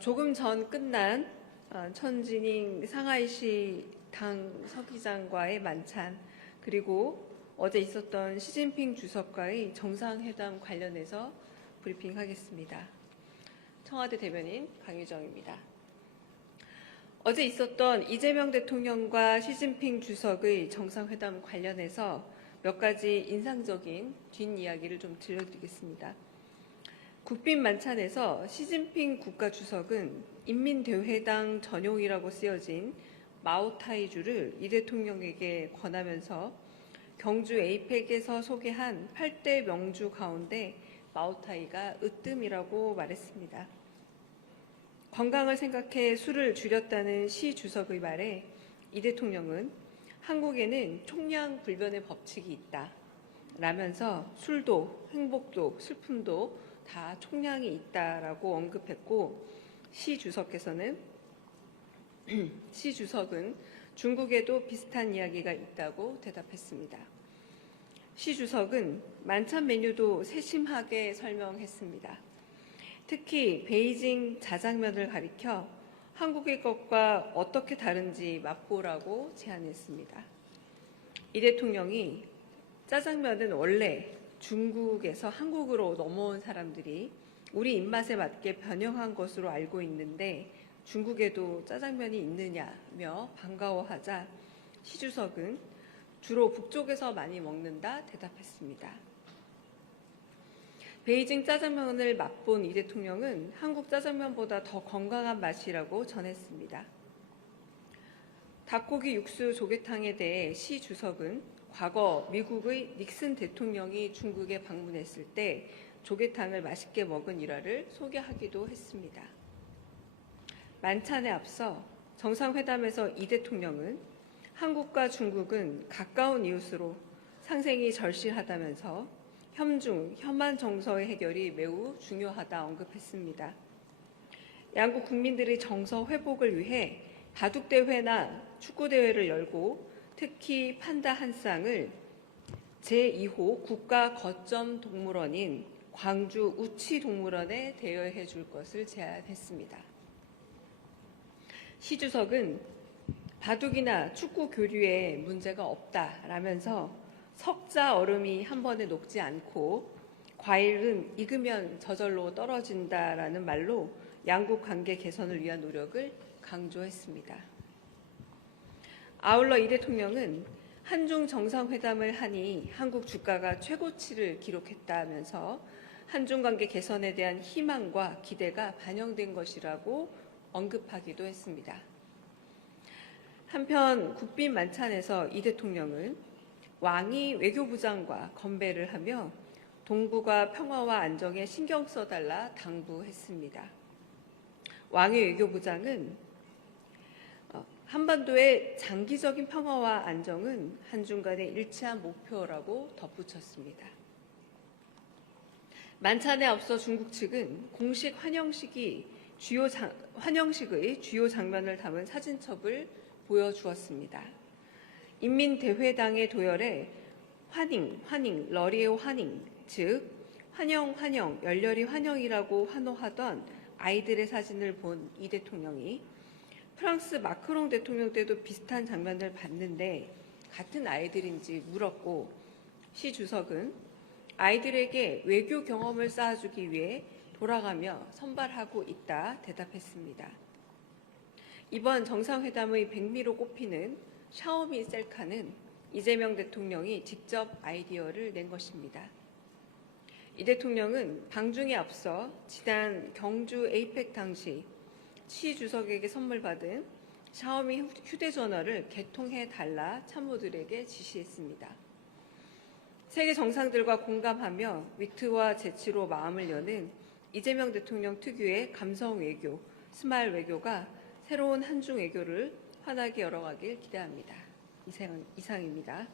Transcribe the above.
조금 전 끝난 천지닝 상하이시 당 서기장과의 만찬, 그리고 어제 있었던 시진핑 주석과의 정상회담 관련해서 브리핑하겠습니다. 청와대 대변인 강유정입니다. 어제 있었던 이재명 대통령과 시진핑 주석의 정상회담 관련해서 몇 가지 인상적인 뒷이야기를 좀 들려드리겠습니다. 국빈 만찬에서 시진핑 국가주석은 인민대회당 전용이라고 쓰여진 마오타이주를 이 대통령에게 권하면서 경주 에이펙에서 소개한 8대 명주 가운데 마오타이가 으뜸이라고 말했습니다. 건강을 생각해 술을 줄였다는 시 주석의 말에 이 대통령은 한국에는 총량불변의 법칙이 있다 라면서 술도 행복도 슬픔도 다 총량이 있다라고 언급했고, 시 주석은 중국에도 비슷한 이야기가 있다고 대답했습니다. 시 주석은 만찬 메뉴도 세심하게 설명했습니다. 특히 베이징 자장면을 가리켜 한국의 것과 어떻게 다른지 맛보라고 제안했습니다. 이 대통령이 짜장면은 원래 중국에서 한국으로 넘어온 사람들이 우리 입맛에 맞게 변형한 것으로 알고 있는데 중국에도 짜장면이 있느냐며 반가워하자 시 주석은 주로 북쪽에서 많이 먹는다 대답했습니다. 베이징 짜장면을 맛본 이 대통령은 한국 짜장면보다 더 건강한 맛이라고 전했습니다. 닭고기 육수 조개탕에 대해 시 주석은 과거 미국의 닉슨 대통령이 중국에 방문했을 때 조개탕을 맛있게 먹은 일화를 소개하기도 했습니다. 만찬에 앞서 정상회담에서 이 대통령은 한국과 중국은 가까운 이웃으로 상생이 절실하다면서 혐중, 혐한 정서의 해결이 매우 중요하다 언급했습니다. 양국 국민들의 정서 회복을 위해 바둑대회나 축구대회를 열고 특히 판다 한 쌍을 제2호 국가 거점 동물원인 광주 우치동물원에 대여해 줄 것을 제안했습니다. 시 주석은 바둑이나 축구 교류에 문제가 없다라면서 석자 얼음이 한 번에 녹지 않고 과일은 익으면 저절로 떨어진다라는 말로 양국 관계 개선을 위한 노력을 강조했습니다. 아울러 이 대통령은 한중 정상회담을 하니 한국 주가가 최고치를 기록했다면서 한중 관계 개선에 대한 희망과 기대가 반영된 것이라고 언급하기도 했습니다. 한편 국빈 만찬에서 이 대통령은 왕이 외교부장과 건배를 하며 동북아 평화와 안정에 신경 써달라 당부했습니다. 왕의 외교부장은 한반도의 장기적인 평화와 안정은 한중 간의 일치한 목표라고 덧붙였습니다. 만찬에 앞서 중국 측은 공식 환영식의 주요 장면을 담은 사진첩을 보여주었습니다. 인민대회당의 도열에 환영, 러리오 환영, 즉 환영, 열렬히 환영이라고 환호하던 아이들의 사진을 본 이 대통령이 프랑스 마크롱 대통령 때도 비슷한 장면을 봤는데 같은 아이들인지 물었고, 시 주석은 아이들에게 외교 경험을 쌓아주기 위해 돌아가며 선발하고 있다 대답했습니다. 이번 정상회담의 백미로 꼽히는 샤오미 셀카는 이재명 대통령이 직접 아이디어를 낸 것입니다. 이 대통령은 방중에 앞서 지난 경주 에이펙 당시 시 주석에게 선물 받은 샤오미 휴대전화를 개통해달라 참모들에게 지시했습니다. 세계 정상들과 공감하며 위트와 재치로 마음을 여는 이재명 대통령 특유의 감성 외교, 스마일 외교가 새로운 한중 외교를 환하게 열어가길 기대합니다. 이상입니다.